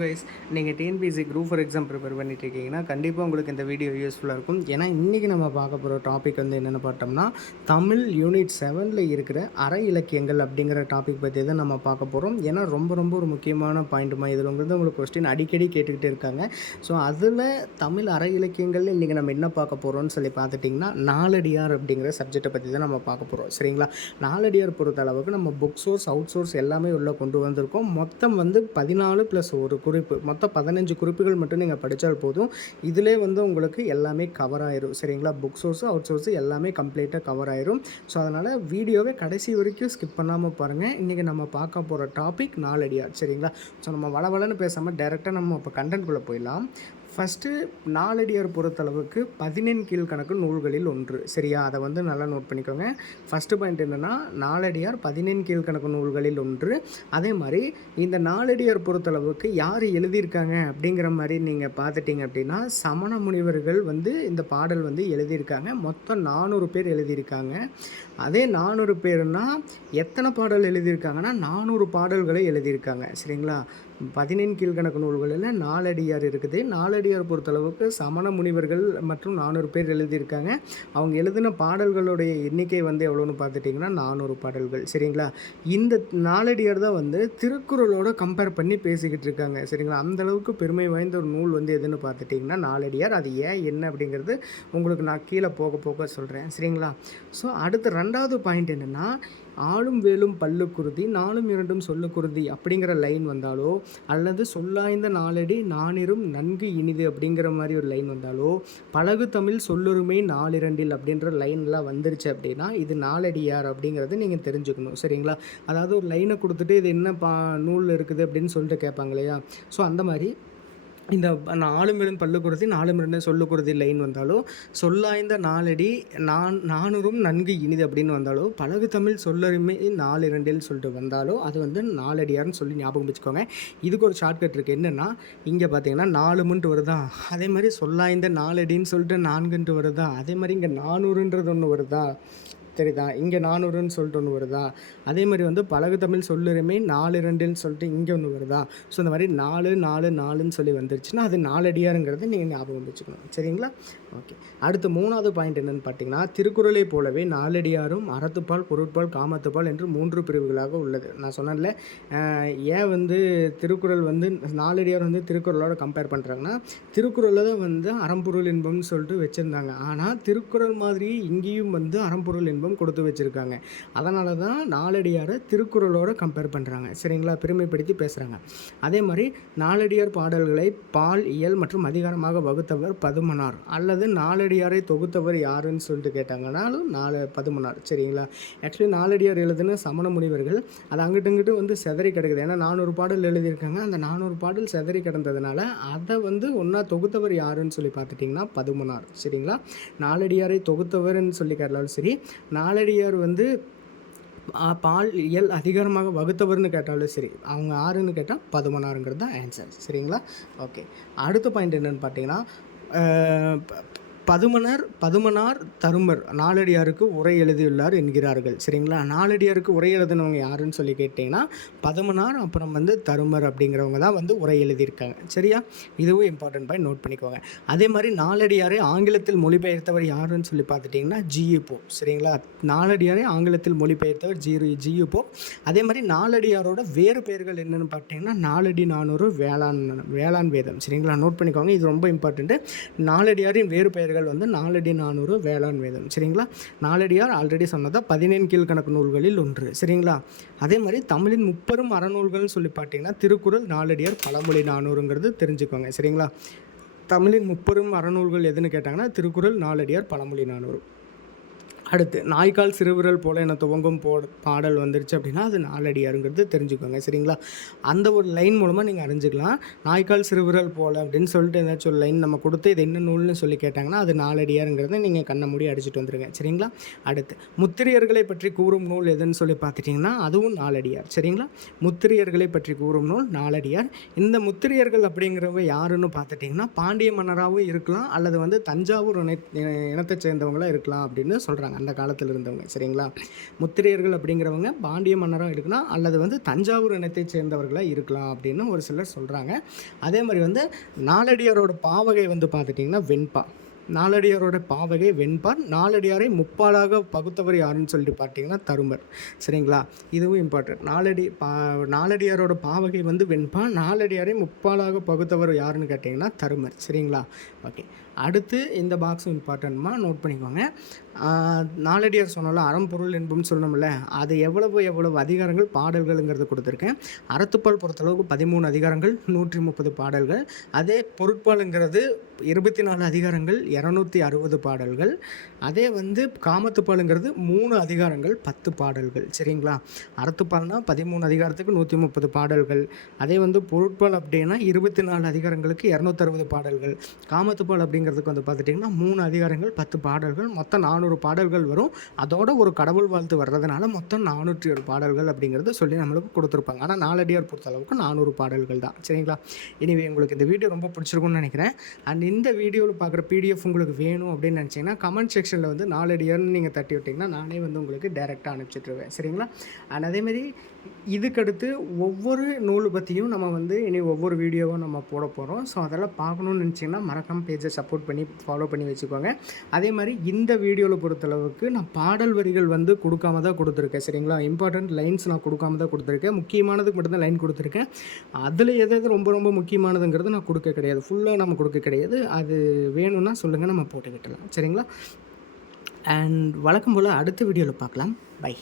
Guys, நீங்கள் TNPSC group for exam prepare பண்ணிட்டு இருக்கீங்கன்னா கண்டிப்பாக உங்களுக்கு இந்த வீடியோ யூஸ்ஃபுல்லாக இருக்கும். ஏன்னா இன்றைக்கி நம்ம பார்க்க போகிற டாபிக் வந்து என்னென்னு பார்த்தோம்னா, தமிழ் யூனிட் 7ல் இருக்கிற அற இலக்கியங்கள் அப்படிங்கிற டாபிக் பற்றி தான் நம்ம பார்க்க போகிறோம். ஏன்னா ரொம்ப ஒரு முக்கியமான பாயிண்ட்டுமா இதில் வந்து உங்களுக்கு கொஸ்டின் அடிக்கடி கேட்டுக்கிட்டே இருக்காங்க. ஸோ அதில் தமிழ் அற இலக்கியங்கள் இன்றைக்கி நம்ம என்ன பார்க்க போகிறோம்னு சொல்லி பார்த்துட்டிங்கன்னா, நாலடியார் அப்படிங்கிற சப்ஜெக்டை பற்றி தான் நம்ம பார்க்க போகிறோம். சரிங்களா? நாலடியார் பொறுத்த அளவுக்கு நம்ம புக் சோர்ஸ், அவுட் சோர்ஸ் எல்லாமே உள்ளே கொண்டு வந்திருக்கோம். மொத்தம் வந்து 14 + 1 குறிப்பு, மொத்தம் 15 குறிப்புகள் மட்டும் நீங்கள் படித்தால் போதும். இதிலே வந்து உங்களுக்கு எல்லாமே கவர் ஆயிரும். சரிங்களா? புக் சோர்ஸு, அவுட் சோர்ஸு எல்லாமே கம்ப்ளீட்டாக கவர் ஆயிரும். ஸோ அதனால் வீடியோவை கடைசி வரைக்கும் ஸ்கிப் பண்ணாமல் பாருங்கள். இன்றைக்கி நம்ம பார்க்க போகிற டாபிக் நாலடியார். சரிங்களா? ஸோ நம்ம வளவலன்னு பேசாமல் டேரெக்டாக நம்ம இப்போ கண்டென்ட்குள்ளே போயிடலாம். ஃபஸ்ட்டு நாலடியார் பொறுத்தளவுக்கு 14 கீழ்கணக்கு நூல்களில் ஒன்று. சரியா? அதை வந்து நல்லா நோட் பண்ணிக்கோங்க. ஃபஸ்ட்டு பாயிண்ட் என்னென்னா, நாலடியார் 14 கீழ்கணக்கு நூல்களில் ஒன்று. அதே மாதிரி இந்த நாலடியார் பொறுத்தளவுக்கு யார் எழுதியிருக்காங்க அப்படிங்கிற மாதிரி நீங்கள் பார்த்துட்டிங்க அப்படின்னா, சமண முனிவர்கள் வந்து இந்த பாடல் வந்து எழுதியிருக்காங்க. மொத்தம் 400 பேர் எழுதியிருக்காங்க. அதே 400 பேர்னால் எத்தனை பாடல் எழுதியிருக்காங்கன்னா 400 பாடல்களை எழுதியிருக்காங்க. சரிங்களா? 14 கீழ்கணக்கு நூல்களில் நாலடியார் இருக்குது. நாலடியார் பொறுத்தளவுக்கு சமண முனிவர்கள் மற்றும் 400 பேர் எழுதியிருக்காங்க. அவங்க எழுதின பாடல்களுடைய எண்ணிக்கை வந்து எவ்வளோன்னு பார்த்துட்டிங்கன்னா 400 பாடல்கள். சரிங்களா? இந்த நாலடியார் தான் வந்து திருக்குறளோட கம்பேர் பண்ணி பேசிக்கிட்டு இருக்காங்க. சரிங்களா? அந்தளவுக்கு பெருமை வாய்ந்த ஒரு நூல் வந்து எதுன்னு பார்த்துட்டிங்கன்னா நாலடியார். அது ஏன் என்ன அப்படிங்கிறது உங்களுக்கு நான் கீழே போக சொல்கிறேன். சரிங்களா? ஸோ அடுத்து 2வது பாயிண்ட் என்னென்னா, ஆளும் வேலும் பல்லுக்குருதி, நாலும் இரண்டும் சொல்லுக்குருதி அப்படிங்கிற லைன் வந்தாலோ, அல்லது சொல்லாய்ந்த நாலடி நானிரும் நன்கு இனிது அப்படிங்கிற மாதிரி ஒரு லைன் வந்தாலோ, பழகு தமிழ் சொல்லுரிமை நாலிரண்டில் அப்படின்ற லைன்லாம் வந்துருச்சு அப்படின்னா இது நாலடியார் அப்படிங்கிறது நீங்கள் தெரிஞ்சுக்கணும். சரிங்களா? அதாவது ஒரு லைனை கொடுத்துட்டு இது என்ன நூல் இருக்குது அப்படின்னு சொல்லிட்டு கேட்பாங்க இல்லையா? ஸோ அந்த மாதிரி இந்த ஆளுமிருன் பல்லுக்குருதி, நாலுமிருன்னு சொல்லுக்குருதி லைன் வந்தாலோ, சொல்லாய்ந்த நாலடி நானூறும் நன்கு இனிது அப்படின்னு வந்தாலோ, பழகு தமிழ் சொல்லறிமை 4 சொல்லிட்டு வந்தாலோ அது வந்து நாலடியார்னு சொல்லி ஞாபகம் வச்சுக்கோங்க. இதுக்கு ஒரு ஷார்ட்கட் இருக்குது. என்னென்னா, இங்கே பார்த்தீங்கன்னா 4 வருதா, அதே மாதிரி சொல்லாய்ந்த நாலடின்னு சொல்லிட்டு 4 வருதா, அதே மாதிரி இங்கே 400 ஒன்று வருதா, தெரியுதா? இங்கே 400ன்னு சொல்லிட்டு ஒன்று வருதா, அதே மாதிரி வந்து பழகு தமிழ் சொல்லுரிமை 4 சொல்லிட்டு இங்கே ஒன்று வருதா. ஸோ இந்த மாதிரி 4 சொல்லி வந்துருச்சுன்னா அது நாலடியாருங்கிறத நீங்கள் ஞாபகம் வச்சுக்கணும். சரிங்களா? ஓகே. அடுத்து 3வது பாயிண்ட் என்னென்னு பார்த்தீங்கன்னா, திருக்குறளை போலவே நாலடியாரும் அறத்துப்பால், பொருட்பால், காமத்துப்பால் என்று 3 பிரிவுகளாக உள்ளது. நான் சொன்னேன்ல, ஏன் வந்து திருக்குறள் வந்து நாலடியார் வந்து திருக்குறளோட கம்பேர் பண்ணுறாங்கன்னா, திருக்குறளில் தான் வந்து அறம்பொருள் இன்பம்னு சொல்லிட்டு வச்சுருந்தாங்க. ஆனால் திருக்குறள் மாதிரி இங்கேயும் வந்து அறம்பொருள் இன்பம் கொடுத்து வச்சுருக்காங்க. அதனால தான் நாலடியாரை திருக்குறளோட கம்பேர் பண்ணுறாங்க. சரிங்களா? பெருமைப்படுத்தி பேசுகிறாங்க. அதே மாதிரி நாலடியார் பாடல்களை பால், இயல் மற்றும் அதிகாரமாக வகுத்தவர் பதுமனார். அல்லது நாலடியாரை தொகுத்தவர் யாருன்னு சொல்லிட்டு கேட்டாங்கன்னாலும் பதுமனார். சரிங்களா? ஆக்சுவலி நாலடியார் எழுதுன சமண முனிவர்கள் அது அங்கிட்டு வந்து செதறி கிடக்குது. ஏன்னா 400 பாடல் எழுதியிருக்காங்க. அந்த 400 பாடல் செதறி கிடந்ததுனால அதை வந்து ஒன்றா தொகுத்தவர் யாருன்னு சொல்லி பார்த்துட்டிங்கன்னா பதுமனார். சரிங்களா? நாலடியாரை தொகுத்தவர்னு சொல்லி கேட்டாலும் சரி, நாலடியார் வந்து பால், இயல் அதிகாரமாக வகுத்தவர்னு கேட்டாலும் சரி, அவங்க யாருன்னு கேட்டால் பதுமனாருங்கிறது தான் ஆன்சர். சரிங்களா? ஓகே. அடுத்த பாயிண்ட் என்னென்னு பார்த்தீங்கன்னா, பதுமனார் தருமர் நாலடியாருக்கு உரை எழுதியுள்ளார் என்கிறார்கள். சரிங்களா? நாலடியாருக்கு உரை எழுதினவங்க யாருன்னு சொல்லி கேட்டிங்கன்னா பதுமனார், அப்புறம் வந்து தருமர் அப்படிங்கிறவங்க தான் வந்து உரை எழுதியிருக்காங்க. சரியா? இதுவும் இம்பார்ட்டன்ட் பாயிண்ட், நோட் பண்ணிக்கோங்க. அதே மாதிரி நாலடியாரை ஆங்கிலத்தில் மொழிபெயர்த்தவர் யாருன்னு சொல்லி பார்த்துட்டிங்கன்னா ஜியு போ. சரிங்களா? நாலடியாரை ஆங்கிலத்தில் மொழிபெயர்த்தவர் ஜியு போ. அதே மாதிரி நாலடியாரோட வேறு பெயர்கள் என்னென்னு பார்த்தீங்கன்னா நாலடி 400 வேளாண் வேதம். சரிங்களா? நோட் பண்ணிக்கோங்க, இது ரொம்ப இம்பார்ட்டண்ட்டு. நாலடியாரின் வேறு பெயர்கள் வந்து நாலடி 400 வேளாண் வேதம். சரிங்களா? நாலடியார் ஆல்ரெடி சொன்னதா 14 கீழ்கணக்கு நூல்களில் ஒன்று. சரிங்களா? அதே மாதிரி தமிழின் 30 அறநூல்கள்னு சொல்லி பார்த்தீங்கன்னா திருக்குறள், நாலடியார், பழமொழி 400ங்கிறது தெரிஞ்சுக்கோங்க. சரிங்களா? தமிழின் 30 அறநூல்கள் எதுன்னு கேட்டாங்கன்னா திருக்குறள், நாலடியார், பழமொழி 400. அடுத்து நாய்க்கால் சிறுவிரல் போல என துவங்கும் பாடல் வந்துருச்சு அப்படின்னா அது நாலடியாருங்கிறது தெரிஞ்சுக்கோங்க. சரிங்களா? அந்த ஒரு லைன் மூலமாக நீங்கள் அறிஞ்சிக்கலாம். நாய்க்கால் சிறுவிரல் போல் அப்படின்னு சொல்லிட்டு ஏதாச்சும் ஒரு லைன் நம்ம கொடுத்து இது என்ன நூல்னு சொல்லி கேட்டாங்கன்னா அது நாலடியாருங்கிறத நீங்கள் கண்ணை மூடி அடிச்சுட்டு வந்துடுங்க. சரிங்களா? அடுத்து முத்திரையர்களை பற்றி கூறும் நூல் எதுன்னு சொல்லி பார்த்துட்டிங்கன்னா அதுவும் நாலடியார். சரிங்களா? முத்திரையர்களை பற்றி கூறும் நூல் நாலடியார். இந்த முத்திரையர்கள் அப்படிங்கிறவங்க யாருன்னு பார்த்துட்டிங்கன்னா பாண்டிய மன்னராகவும் இருக்கலாம், அல்லது வந்து தஞ்சாவூர் இனத்தை சேர்ந்தவங்களாக இருக்கலாம் அப்படின்னு சொல்கிறாங்க. அந்த காலத்தில் இருந்தவங்க. சரிங்களா? முத்திரையர்கள் அப்படிங்கிறவங்க பாண்டிய மன்னராக இருக்கலாம் அல்லது வந்து தஞ்சாவூர் இனத்தைச் சேர்ந்தவர்களாக இருக்கலாம் அப்படின்னு ஒரு சிலர் சொல்கிறாங்க. அதே மாதிரி வந்து நாலடியாரோட பாவகை வந்து பார்த்துட்டிங்கன்னா வெண்பா. நாலடியாரோட பாவகை வெண்பா. நாலடியாரை முப்பாலாக பகுத்தவர் யாருன்னு சொல்லிட்டு பார்த்தீங்கன்னா தருமர். சரிங்களா? இதுவும் இம்பார்ட்டன்ட். நாலடியாரோட பாவகை வந்து வெண்பா. நாலடியாரை முப்பாலாக பகுத்தவர் யாருன்னு கேட்டிங்கன்னா தருமர். சரிங்களா? ஓகே. அடுத்து இந்த பாக்ஸும் இம்பார்ட்டன்ட்மா, நோட் பண்ணிக்கோங்க. நாலடியார் சொன்னால அறம்பொருள் என்பும் சொல்லணும்ல, அது எவ்வளவு அதிகாரங்கள் பாடல்கள்ங்கிறது கொடுத்துருக்கேன். அறத்துப்பால் பொறுத்தளவுக்கு 13 அதிகாரங்கள் 130 பாடல்கள். அதே பொருட்பாலுங்கிறது 24 அதிகாரங்கள் 260 பாடல்கள். அதே வந்து காமத்துப்பாலுங்கிறது 3 அதிகாரங்கள் 10 பாடல்கள். சரிங்களா? அறத்துப்பால்னா 13 அதிகாரத்துக்கு 130 பாடல்கள். அதே வந்து பொருட்பால் அப்படின்னா 24 அதிகாரங்களுக்கு 260 பாடல்கள். காமத்துப்பால் அப்படிங்கிறதுக்கு வந்து பார்த்துட்டிங்கன்னா 3 அதிகாரங்கள் 10 பாடல்கள், மொத்தம் 400 பாடல்கள் வரும். அதோட ஒரு கடவுள் வாழ்த்து வர்றதுனால மொத்தம் 401 பாடல்கள் அப்படிங்கிறத சொல்லி நம்மளுக்கு கொடுத்துருப்பாங்க. ஆனால் நாலடியார் பொறுத்தளவுக்கு 400 பாடல்கள் தான். சரிங்களா? இனிவே உங்களுக்கு இந்த வீடியோ ரொம்ப பிடிச்சிருக்கும்னு நினைக்கிறேன். அண்ட் இந்த வீடியோவில் பார்க்குற பிடிஎஃப் உங்களுக்கு வேணும் அப்படின்னு நினச்சிங்கன்னா கமெண்ட் செக்ஷனில் வந்து நாலடியார்னு நீங்கள் தட்டி விட்டிங்கன்னா நானே வந்து உங்களுக்கு டைரெக்டாக அனுப்பிச்சிட்ருவேன். சரிங்களா? அண்ட் அதேமாதிரி இதுக்கடுத்து ஒவ்வொரு நூல் பற்றியும் நம்ம வந்து இனி ஒவ்வொரு வீடியோவாக நம்ம போட போகிறோம். ஸோ அதெல்லாம் பார்க்கணுன்னு நினச்சிங்கன்னா மறக்காமல் பேஜை சப்போர்ட் பண்ணி ஃபாலோ பண்ணி வச்சுக்கோங்க. அதே மாதிரி இந்த வீடியோவில் பொறுத்தளவுக்கு நான் பாடல் வரிகள் வந்து கொடுக்காம தான் கொடுத்துருக்கேன். சரிங்களா? இம்பார்ட்டண்ட் லைன்ஸ் நான் கொடுக்காம தான் கொடுத்துருக்கேன். முக்கியமானதுக்கு மட்டும்தான் லைன் கொடுத்துருக்கேன். அதில் எது ரொம்ப ரொம்ப முக்கியமானதுங்கிறது நான் கொடுக்க கிடையாது. ஃபுல்லாக நம்ம கொடுக்க கிடையாது. அது வேணும்னா சொல்லுங்கள், நம்ம போட்டுக்கிட்டலாம். சரிங்களா? அண்ட் வழக்கம் போல் அடுத்த வீடியோவில் பார்க்கலாம். பை.